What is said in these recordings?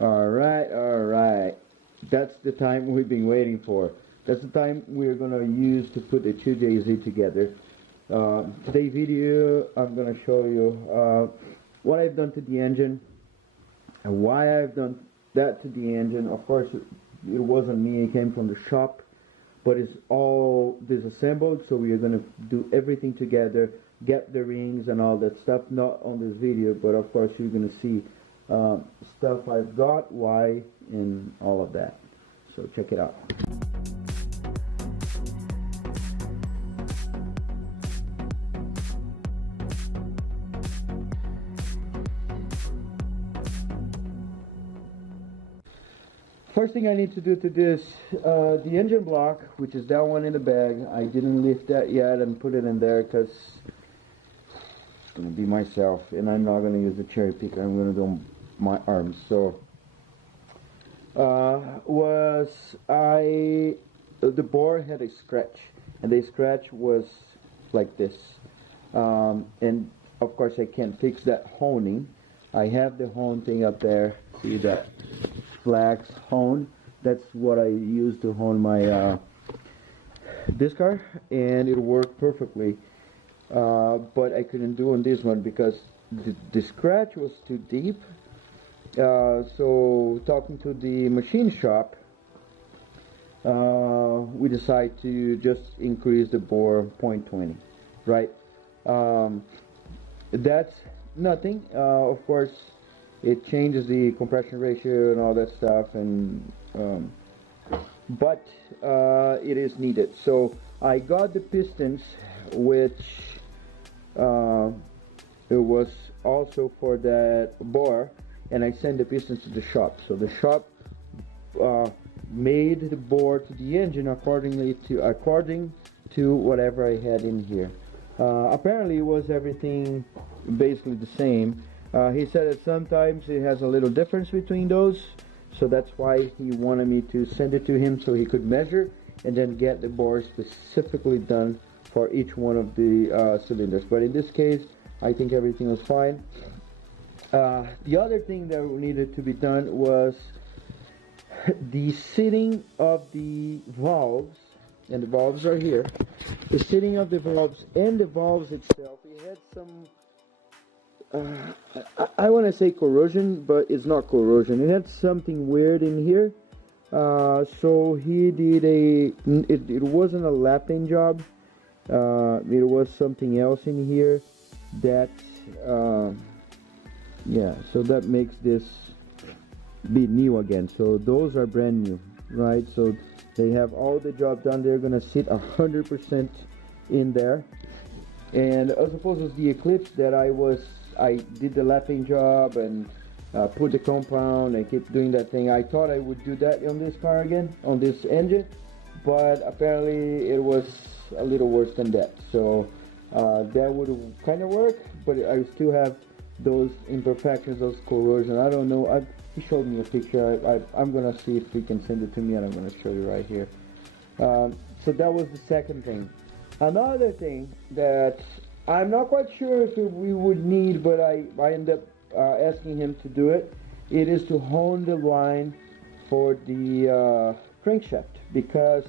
All right. That's the time we've been waiting for. That's the time we're gonna use to put the 2JZ together. Today's video, I'm gonna show you what I've done to the engine and why I've done that to the engine. Of course, it wasn't me; it came from the shop, but it's all disassembled. So we are gonna do everything together, get the rings and all that stuff. Not on this video, but of course you're gonna see stuff I've got, why, and all of that. So check it out. First thing I need to do to this, the engine block, which is that one in the bag, I didn't lift that yet and put it in there because it's going to be myself, and I'm not going to use the cherry picker. I'm going to do my arms. So the bore had a scratch, and the scratch was like this, and of course I can't fix that honing. I have the hone thing up there. See that flax hone? That's what I use to hone my this car, and it worked perfectly. But I couldn't do on this one because the scratch was too deep. So talking to the machine shop, we decided to just increase the bore 0.20, right? That's nothing. Of course, it changes the compression ratio and all that stuff, and but it is needed. So I got the pistons, which it was also for that bore, and I sent the pistons to the shop. So the shop made the bore to the engine according to whatever I had in here. Apparently it was everything basically the same. He said that sometimes it has a little difference between those, so that's why he wanted me to send it to him so he could measure and then get the bore specifically done for each one of the cylinders. But in this case, I think everything was fine. The other thing that needed to be done was the seating of the valves, and the valves are here. The seating of the valves and the valves itself, it had some I want to say corrosion, but it's not corrosion. It had something weird in here. So he did it wasn't a lapping job. It was something else in here that, yeah, so that makes this be new again. So those are brand new, right? So they have all the job done. They're going to sit 100% in there. And as opposed to the Eclipse that I did the lapping job and put the compound and keep doing that thing. I thought I would do that on this car again, on this engine, but apparently it was a little worse than that. So that would kind of work, but I still have those imperfections, those corrosion. I don't know. He showed me a picture. I'm going to see if he can send it to me, and I'm going to show you right here. So that was the second thing. Another thing that I'm not quite sure if we would need, but I ended up asking him to do it. It is to hone the line for the crankshaft, because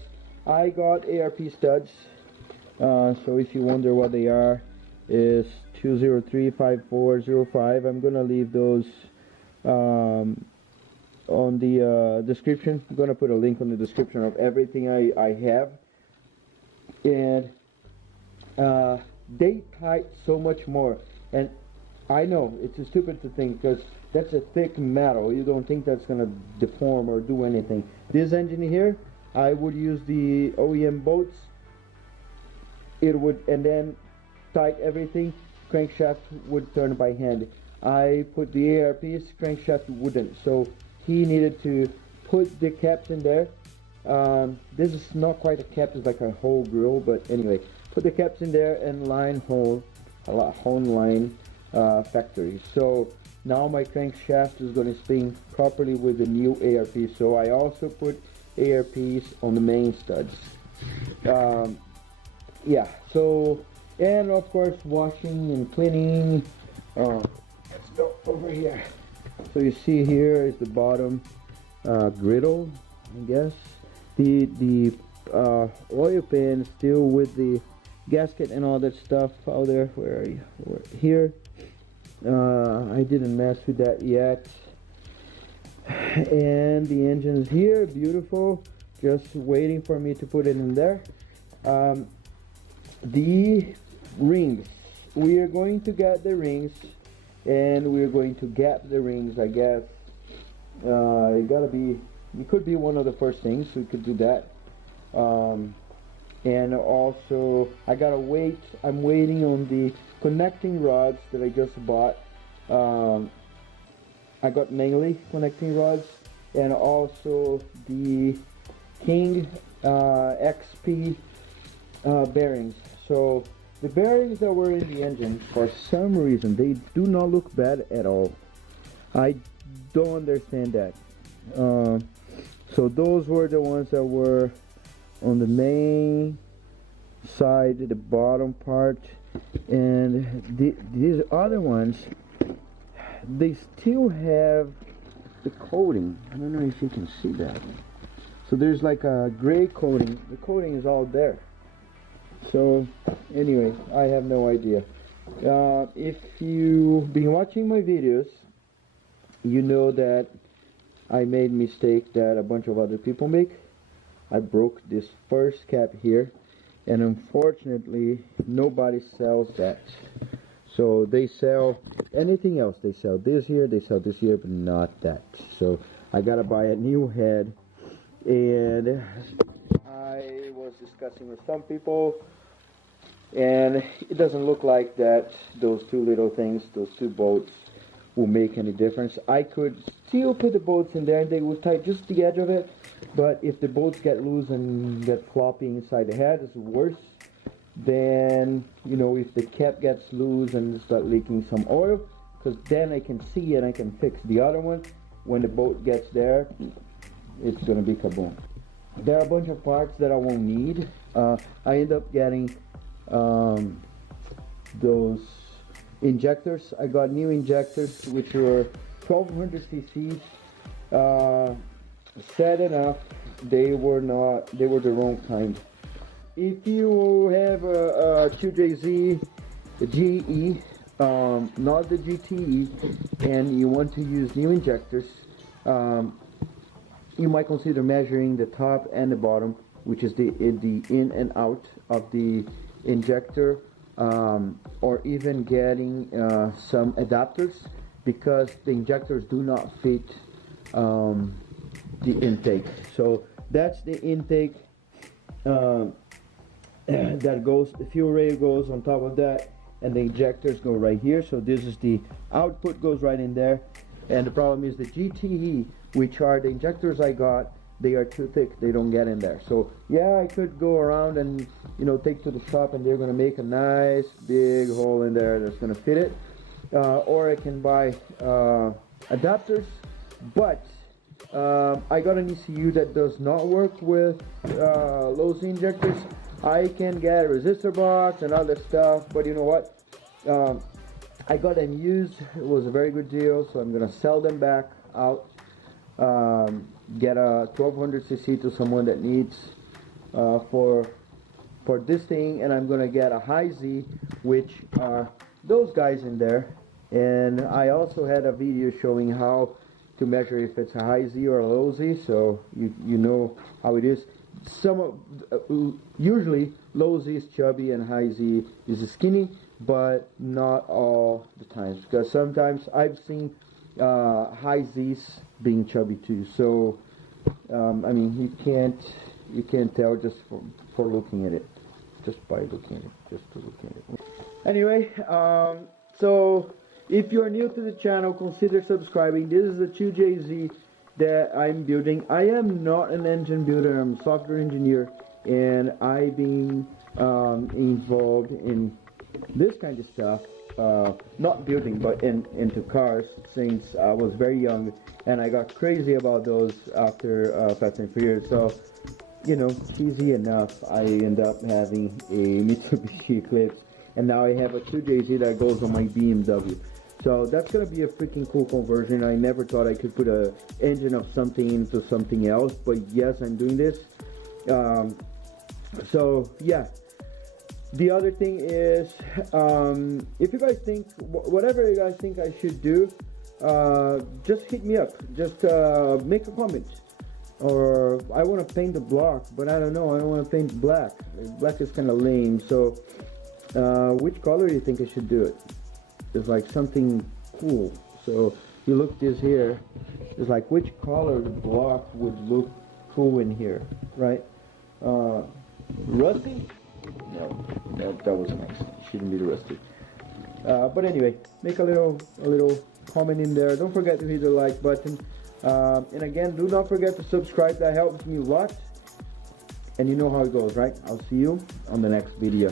I got ARP studs. So if you wonder what they are, is 2035405. I'm gonna leave those on the description. I'm gonna put a link on the description of everything I have, and they tight so much more. And I know it's stupid to think, because that's a thick metal. You don't think that's gonna deform or do anything. This engine here, I would use the OEM bolts. It would, and then tight everything. Crankshaft would turn by hand. I put the ARPs, crankshaft wouldn't. So he needed to put the caps in there. This is not quite a cap, it's like a whole grill, but anyway, put the caps in there and line hone line factory. So now my crankshaft is going to spin properly with the new ARP. So I also put ARPs on the main studs. Yeah, so, and of course washing and cleaning. Let's go over here. So you see here is the bottom griddle, I guess. The oil pan still with the gasket and all that stuff out there. Where are you? Here. I didn't mess with that yet. And the engine's here, beautiful, just waiting for me to put it in there. The rings, we are going to get the rings, and we're going to gap the rings, I guess. It could be one of the first things, we could do that. And also I gotta wait, I'm waiting on the connecting rods that I just bought. I got mainly connecting rods, and also the King XP bearings. So the bearings that were in the engine, for some reason, they do not look bad at all. I don't understand that. So those were the ones that were on the main side, the bottom part, and these other ones, they still have the coating. I don't know if you can see that. So there's like a gray coating. The coating is all there. So anyway, I have no idea. If you've been watching my videos, you know that I made a mistake that a bunch of other people make. I broke this first cap here, and unfortunately nobody sells that. So they sell anything else. They sell this here, they sell this here, but not that. So I gotta buy a new head. And I was discussing with some people, and it doesn't look like that those two little things, those two bolts, will make any difference. I could still put the bolts in there and they will tighten just the edge of it, but if the bolts get loose and get floppy inside the head, it's worse. Then, you know, if the cap gets loose and start leaking some oil, because then I can see and I can fix the other one. When the bolt gets there, it's gonna be kaboom. There are a bunch of parts that I won't need. I end up getting those injectors. I got new injectors which were 1200 cc's. Sad enough, they were the wrong kind. If you have a 2JZ GE, not the GTE, and you want to use new injectors, you might consider measuring the top and the bottom, which is the in and out of the injector, or even getting some adapters, because the injectors do not fit the intake. So that's the intake that goes, the fuel rail goes on top of that, and the injectors go right here. So this is the output, goes right in there. And the problem is the GTE, which are the injectors I got, they are too thick, they don't get in there. So yeah, I could go around and, you know, take to the shop and they're gonna make a nice big hole in there that's gonna fit it, or I can buy adapters. But I got an ECU that does not work with low Z injectors. I can get a resistor box and other stuff, but you know what, I got them used. It was a very good deal, so I'm gonna sell them back out, get a 1200 cc to someone that needs for this thing, and I'm gonna get a high Z, which are those guys in there. And I also had a video showing how to measure if it's a high Z or a low Z, so you know how it is. Usually low Z is chubby and high Z is skinny, but not all the times, because sometimes I've seen high Z's being chubby too. So I mean, you can't tell just for looking at it, just by looking at it, just to look at it. Anyway, so if you are new to the channel, consider subscribing. This is the 2JZ that I'm building. I am not an engine builder, I'm a software engineer, and I've been involved in this kind of stuff, not building, but into cars since I was very young, and I got crazy about those after Fast and Furious. So, you know, cheesy enough, I end up having a Mitsubishi Eclipse, and now I have a 2JZ that goes on my BMW. So that's gonna be a freaking cool conversion. I never thought I could put a engine of something into something else, but yes, I'm doing this. So yeah. The other thing is, if you guys think, whatever you guys think I should do, just hit me up. Just make a comment. Or I want to paint the block, but I don't know. I don't want to paint black. Black is kind of lame. So which color do you think I should do it? It's like something cool. So you look this here. It's like which color the block would look cool in here, right? Rusty? No, that was nice. Shouldn't be rusty. But anyway, make a little comment in there. Don't forget to hit the like button. And again, do not forget to subscribe. That helps me a lot. And you know how it goes, right? I'll see you on the next video.